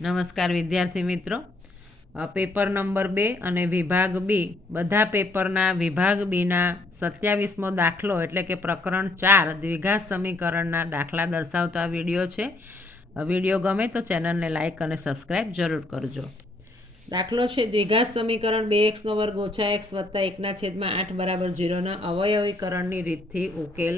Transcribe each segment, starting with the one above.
નમસ્કાર વિદ્યાર્થી મિત્રો, પેપર નંબર 2 અને વિભાગ બી બધા પેપરના વિભાગ બીના 27મો દાખલો એટલે કે પ્રકરણ 4 દ્વિઘાત સમીકરણના દાખલા દર્શાવતો આ વિડીયો છે. વિડીયો ગમે તો ચેનલને લાઇક અને સબસ્ક્રાઈબ જરૂર કરજો. દાખલો છે દ્વિઘાત સમીકરણ 2x² - x + 1/8 = 0ના અવયવીકરણની રીતથી ઉકેલ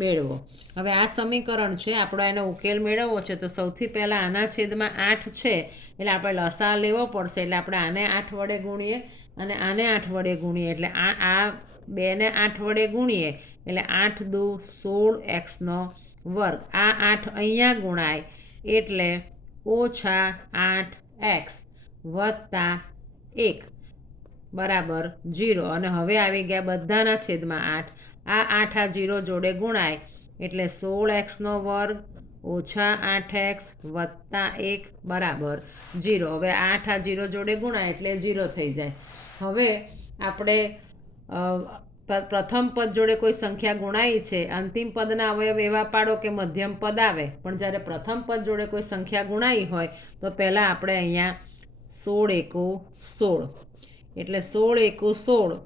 મેળવો. હવે આ સમીકરણ છે, આપણે એનો ઉકેલ મેળવવો છે તો સૌથી પહેલાં આના છેદમાં 8 છે એટલે આપણે લસા લેવો પડશે. એટલે આપણે આને 8 વડે ગુણીએ અને આને 8 વડે ગુણીએ એટલે આ 2ને 8 વડે ગુણીએ એટલે 8 દુ 16x². આ 8 અહીંયા ગુણાય એટલે -8x વત્તા 1 બરાબર 0. અને હવે આવી ગયા બધાના છેદમાં 8. આ 8 આ 0 જોડે ગુણાય એટલે 16x² -8x વત્તા 1 બરાબર 0. હવે 8 આ 0 જોડે ગુણાય એટલે 0 થઈ જાય. હવે આપણે પ્રથમ પદ જોડે કોઈ સંખ્યા ગુણાઈ છે, અંતિમ પદના અવયવ એવા પાડો કે મધ્યમ પદ આવે. પણ જ્યારે પ્રથમ પદ જોડે કોઈ સંખ્યા ગુણાઈ હોય તો પહેલાં આપણે અહીંયા 16 એકુ 16 એટલે 16 એકુ 16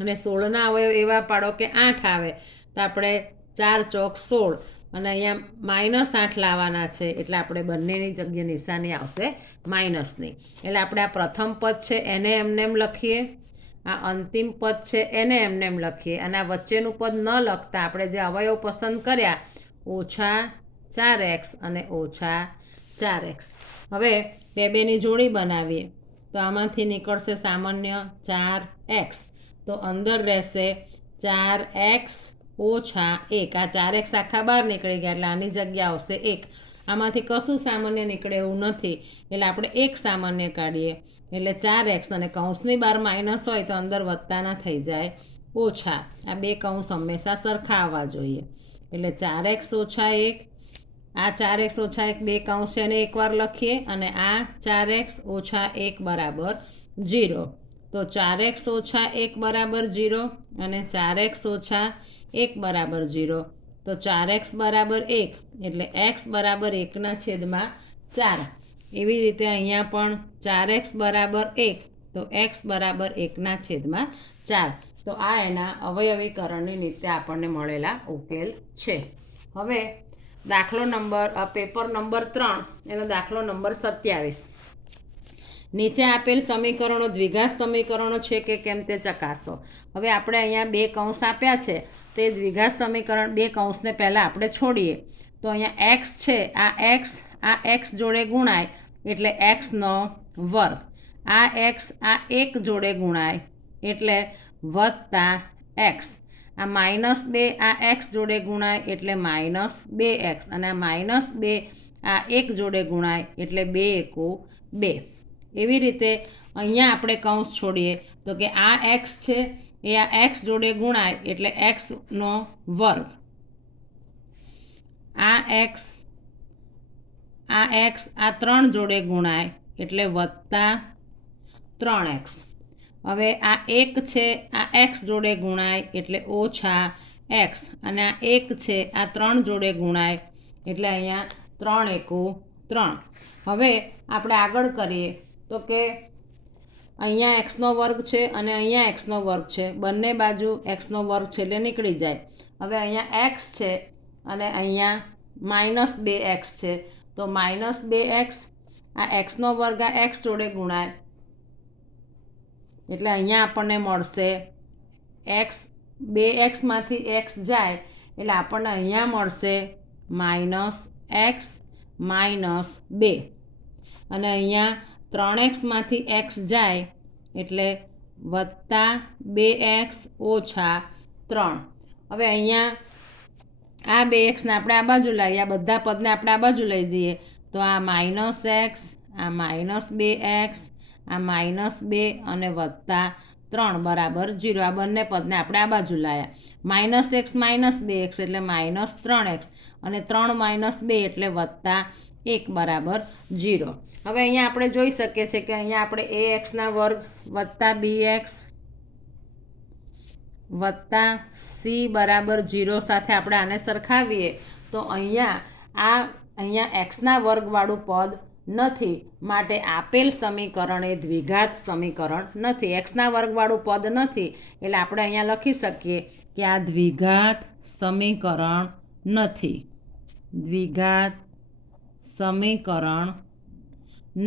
અને 16ના અવયવ એવા પાડો કે 8 આવે તો આપણે 4 ચોક 16 અને અહીંયા -8 લાવવાના છે એટલે આપણે બંનેની જગ્યાએ નિશાની આવશે માઇનસની. એટલે આપણે આ પ્રથમ પદ છે એને એમનેમ લખીએ, આ અંતિમ પદ છે એને એમનેમ લખીએ અને આ વચ્ચેનું પદ ન લખતા આપણે જે અવયવ પસંદ કર્યા -4x અને -4x. હવે બેની જોડી બનાવીએ તો આમાંથી નીકળશે સામાન્ય 4x, તો અંદર રહેશે 4x -1. આ 4x આખા બહાર નીકળી ગયા એટલે આની જગ્યા આવશે 1. આમાંથી કશું સામાન્ય નીકળે એવું નથી એટલે આપણે 1 સામાન્ય કાઢીએ એટલે 4x અને કૌંસની બહાર માઇનસ હોય તો અંદર વત્તાના થઈ જાય ઓછા. આ બે કૌંસ હંમેશા સરખા આવવા જોઈએ એટલે 4x - 1. આ 4x - 1 બે કૌંસ છે એને એકવાર લખીએ અને આ 4x - 1 બરાબર 0. તો 4x - 1 બરાબર 0 અને 4x - 1 બરાબર 0. તો 4x બરાબર 1 એટલે x બરાબર 1ના છેદમાં 4. એવી રીતે અહીંયા પણ 4x બરાબર 1 તો x બરાબર 1ના છેદમાં 4. તો આ એના અવયવીકરણની રીતે આપણને મળેલા ઉકેલ છે. હવે દાખલો પેપર નંબર 3 એનો દાખલો નંબર 27. નીચે આપેલ સમીકરણો દ્વિઘાત સમીકરણો છે કે કેમ તે ચકાસો. હવે આપણે અહીંયા બે કૌંસ આપ્યા છે તે દ્વિઘાત સમીકરણ બે કૌંસને પહેલાં આપણે છોડીએ તો અહીંયા x છે, આ x જોડે ગુણાય એટલે x². આ x આ 1 જોડે ગુણાય એટલે વત્તા x. આ -2 આ x જોડે ગુણાય એટલે -2x અને આ -2 આ 1 જોડે ગુણાય એટલે 2 એકુ 2. એવી રીતે અહીંયા આપણે કૌંસ છોડીએ તો કે આ x છે એ આ x જોડે ગુણાય એટલે x². આ x આ 3 જોડે ગુણાય એટલે વત્તા 3x. હવે આ 1 છે આ x જોડે ગુણાય એટલે -x અને આ 1 છે આ 3 જોડે ગુણાય એટલે અહીંયા 3 એકુ 3. હવે આપણે આગળ કરીએ તો કે અહીંયા x² છે અને અહીંયા x² છે, બંને બાજુ x² છે એટલે નીકળી જાય. હવે અહીંયા x છે અને અહીંયા -2x છે તો -2x આ x² આ x જોડે ગુણાય એટલે અહીંયા આપણને મળશે x. 2xમાંથી x જાય એટલે આપણને અહીંયા મળશે -x -2 અને અહીંયા 3xમાંથી x જાય એટલે +2x - 3. હવે અહીંયા આ 2xને આપણે આ બાજુ લાવીએ, આ બધા પદને આપણે આ બાજુ લઈ જઈએ તો આ -x આ -2x આ -2 અને +3 બરાબર 0. આ બંને પદને આપણે આ બાજુ લાવ્યા. -x -2x એટલે -3x અને 3 - 2 એટલે +1 બરાબર 0. હવે અહીંયા આપણે જોઈ શકીએ છીએ કે અહીંયા આપણે ax² + bx વત્તા c બરાબર 0 સાથે આપણે આને સરખાવીએ તો અહીંયા એક્સના વર્ગવાળું પદ નથી, માટે આપેલ સમીકરણ એ દ્વિઘાત સમીકરણ નથી. એક્સના વર્ગવાળું પદ નથી એટલે આપણે અહીંયા લખી શકીએ કે આ દ્વિઘાત સમીકરણ નથી. દ્વિઘાત સમીકરણ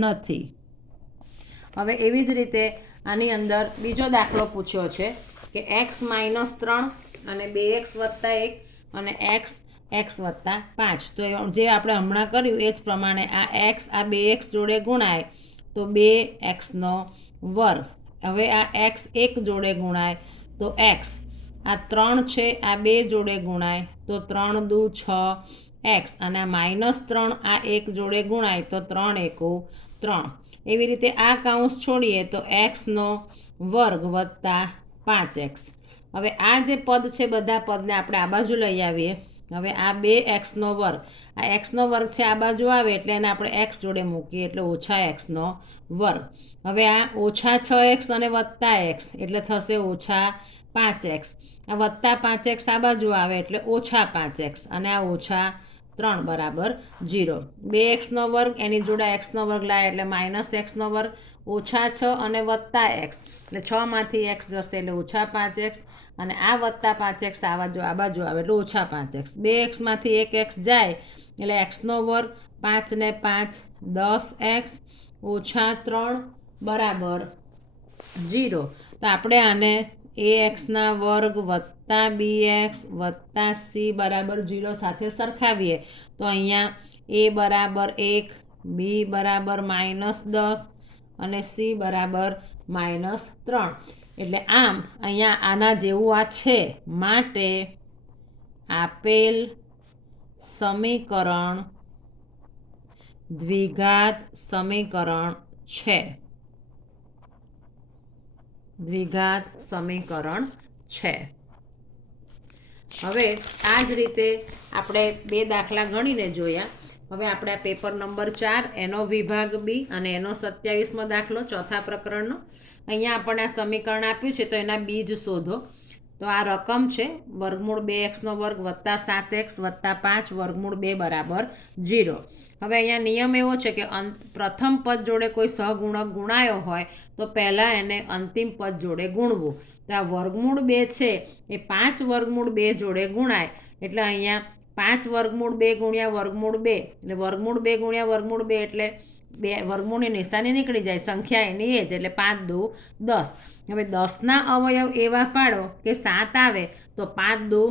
નથી. હવે એવી જ રીતે આની અંદર બીજો દાખલો પૂછ્યો છે કે x-3 અને 2x + 1 અને x + 5. તો જે આપણે હમણાં કર્યું એ જ પ્રમાણે આ x આ 2x જોડે ગુણાય તો 2x². હવે આ x 1 જોડે ગુણાય તો x, આ 3 છે આ 2 જોડે ગુણાય તો 3 દુ 6x, અને આ -3 આ 1 જોડે ગુણાય તો 3 એકુ 3. એવી રીતે આ કૌંસ છોડીએ તો x² + 5x. હવે આ જે પદ છે બધા પદને આપણે આ બાજુ લઈ આવીએ. હવે આ 2x², આ x² છે આ બાજુ આવે એટલે એને આપણે x જોડે મૂકીએ એટલે -x². હવે આ -6x અને +x એટલે થશે -5x. આ +5x આ બાજુ આવે એટલે -5x અને આ -3 બરાબર 0. 2x² એની જોડે x² લાય એટલે -x², -6 અને +x એટલે 6 માંથી x જશે એટલે -5x, અને આ +5x આ બાજુ આવે એટલે -5x. 2x માંથી 1x જાય એટલે x², 5 ને 5 10x, -3 બરાબર 0. તો આપણે આને ax² + bx + c બરાબર 0 સાથે સરખાવીએ તો અહીંયા a બરાબર 1, b બરાબર -10 અને c બરાબર -3. એટલે આમ અહીંયા આના જેવું આ છે, માટે આપેલ સમીકરણ દ્વિઘાત સમીકરણ છે. દ્વિઘાત સમીકરણ છે. હવે આ જ રીતે આપણે 2 દાખલા ગણીને જોયા. હવે આપણે આ પેપર નંબર 4 એનો વિભાગ બી અને એનો 27મો દાખલો ચોથા પ્રકરણનો. અહીંયા આપણને આ સમીકરણ આપ્યું છે તો એના બીજ શોધો. તો આ રકમ છે √2x² + 7x + 5 √2 બરાબર 0. હવે અહીંયા નિયમ એવો છે કે પ્રથમ પદ જોડે કોઈ સહગુણક ગુણાયો હોય તો પહેલાં એને અંતિમ પદ જોડે ગુણવું. તો આ √2 છે એ 5 √2 જોડે ગુણાય એટલે અહીંયા 5 √2 ગુણ્યા √2 એટલે √2 ગુણ્યા √2 એટલે વર્ગમૂળની નિશાની નીકળી જાય, સંખ્યા એની એ જ એટલે 5 દુ 10. હવે 10ના અવયવ એવા પાડો કે 7 આવે તો 5 દુ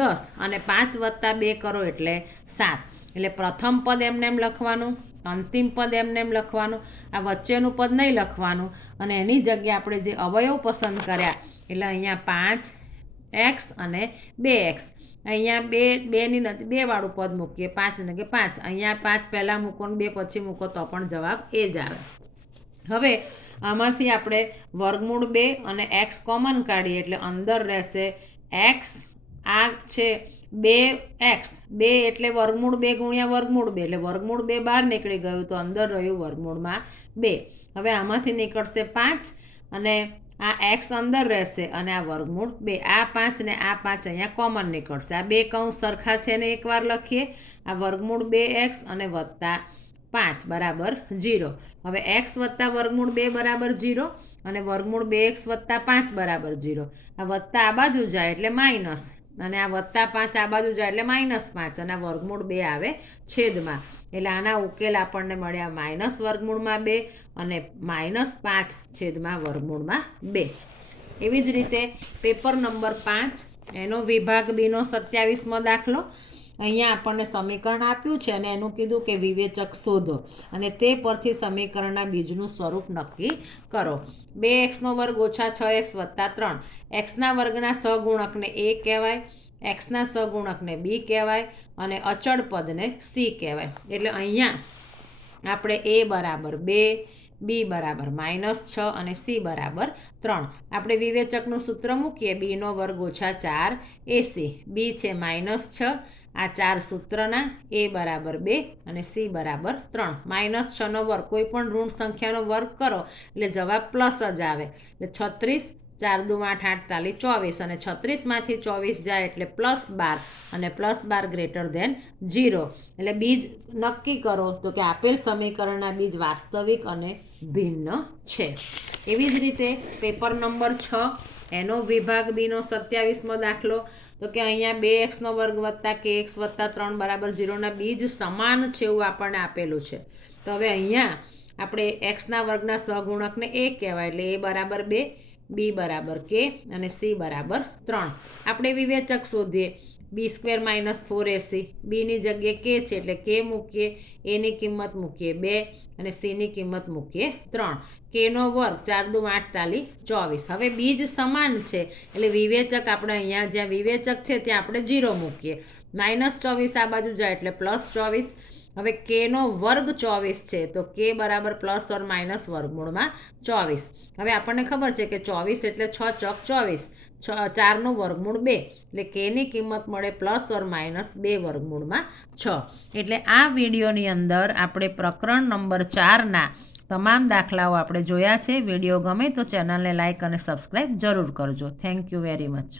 10 અને 5 + 2 કરો એટલે 7. એટલે પ્રથમ પદ એમને એમ લખવાનું, અંતિમ પદ એમને એમ લખવાનું, આ વચ્ચેનું પદ નહીં લખવાનું, અને એની જગ્યાએ આપણે જે અવયવ પસંદ કર્યા એટલે અહીંયા 5x અને 2x. અહીંયા 2ની નથી 2 વાળું પદ મૂકીએ, 5 ને કે 5. અહીંયા 5 પહેલાં મૂકો ને 2 પછી મૂકો તો પણ જવાબ એ જ આવે. હવે આમાંથી આપણે √2 અને x કોમન કાઢીએ એટલે અંદર રહેશે x, આ છે 2x, 2 એટલે √2 ગુણ્યા √2 એટલે √2 બહાર નીકળી ગયું તો અંદર રહ્યું √2. હવે આમાંથી નીકળશે 5 અને આ x અંદર રહેશે અને આ √2. આ 5 ને આ 5 અહીંયા કોમન નીકળશે. આ 2 કૌંસ સરખા છે ને એકવાર લખીએ. આ √2x અને +5 બરાબર 0. હવે x + √2 બરાબર 0 અને √2x + 5 બરાબર 0. આ વત્તા આ બાજુ જાય એટલે માઇનસ, અને આ +5 આ બાજુ જાય એટલે -5, અને આ √2 આવે છેદમાં. એટલે આના ઉકેલ આપણને મળ્યા -√2 અને -5/√2. એવી જ રીતે પેપર નંબર 5 એનો વિભાગ બીનો 27મો દાખલો. અહીંયા આપણને સમીકરણ આપ્યું છે અને એનું કીધું કે વિવેચક શોધો અને તે પરથી સમીકરણના બીજનું સ્વરૂપ નક્કી કરો. 2x² - 6x + 3. xના વર્ગના સહગુણકને a કહેવાય, xના સહગુણકને b કહેવાય અને અચળ પદને c કહેવાય. એટલે અહીંયા આપણે a બરાબર 2, b બરાબર -6 અને c બરાબર 3. આપણે વિવેચકનું સૂત્ર મૂકીએ b² - 4ac. b છે -6, આ 4 સૂત્રના, a બરાબર 2 અને c બરાબર 3. -6નો વર્ગ, કોઈ પણ ઋણ સંખ્યાનો વર્ગ કરો એટલે જવાબ પ્લસ જ આવે એટલે 36, 4 દુ 8 8 તાલી 24 અને 36માંથી 24 જાય એટલે +12 અને +12 ગ્રેટર દેન 0. એટલે બીજ નક્કી કરો તો કે આપેલ સમીકરણના બીજ વાસ્તવિક અને ભિન્ન છે. એવી જ રીતે પેપર નંબર 6 એનો વિભાગ બીનો 27મો દાખલો તો કે અહીંયા 2x² + kx + 3 = 0 બીજ સમાન છે એવું આપણને આપેલું છે. તો હવે અહીંયા આપણે x² ના સહગુણકને a કહેવાય એટલે a = 2, b = k અને c = 3. આપણે વિવેચક શોધીએ. b² - 4ac, bની જગ્યાએ k છે એટલે k મૂકીએ, aની કિંમત મૂકીએ 2 અને cની કિંમત મૂકીએ 3. kનો વર્ગ 4 દુ 8 તાલી 24. હવે બીજ સમાન છે એટલે વિવેચક આપણે અહીંયા જ્યાં વિવેચક છે ત્યાં આપણે 0 મૂકીએ. -24 આ બાજુ જાય એટલે +24. હવે kનો વર્ગ 24 છે તો k = ±24. હવે આપણને ખબર છે કે 24 એટલે 6 ચોક 24, 4નું વર્ગમૂળ 2 એટલે kની કિંમત મળે ±2√6. એટલે આ વિડીયોની અંદર આપણે પ્રકરણ નંબર 4ના તમામ દાખલાઓ આપણે જોયા છે. વિડીયો ગમે તો ચેનલને લાઇક અને સબસ્ક્રાઈબ જરૂર કરજો. Thank you very much.